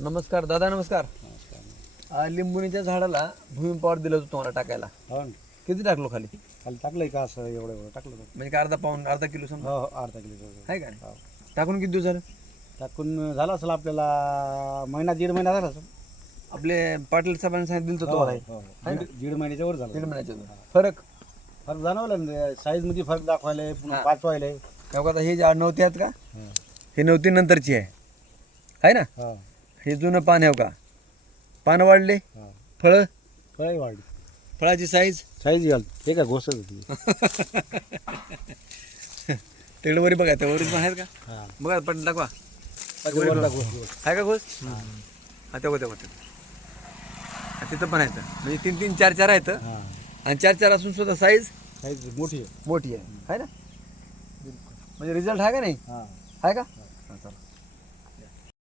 नमस्कार दादा नमस्कार. नमस्कार. आ, लिंबुणीच्या झाडाला भूमी पॉवर दिलं होतं तुम्हाला टाकायला. हो ना. किती टाकलो खाली? खाली टाकलंय का असं एवढं एवढं टाकलं. म्हणजे का अर्धा पाऊन अर्धा किलो समजा? हो हो अर्धा किलो आहे का? नाही? हो. टाकून किती दिवस झालं? टाकून झालं असेल आपल्याला महिना दीड महिना झाला असेल. आपले पाटील साहेबांनी सांगितलं दिलं होतं तुम्हाला. हो, है हो. दीड दीड महिन्याच्या वर झालं. दीड महिन्याच्या. फरक? फरक जाणवलं ना. साईजमध्ये फरक दाखवायलाय पुन्हा. पाच व्हायलाय तेव्हा आता हे जे नव्हते आहेत का? हे. नव्हती नंतरची आहे. आहे ना? हा. हे जुनं पान आहे हो का? पानं वाढले? हा. फळं? फळही वाढली. फळाची साईज साईज घाल. हे का घोसत होती? तिकडे वरी बघा त्या वरीच पण आहेत का? हा. बघा पण दाखवा. वरला घोस, घोस. आहे का घोष हा. तेव्हा तेव्हा तेव्हा. तिथं पण आहेत. म्हणजे तीन तीन चार चार आहेत. हा. आणि चार चार असून सुद्धा साईज साईज मोठी आहे. मोठी आहे. आहे ना? म्हणजे रिझल्ट आहे का नाही? हा. आहे का? हा, चला.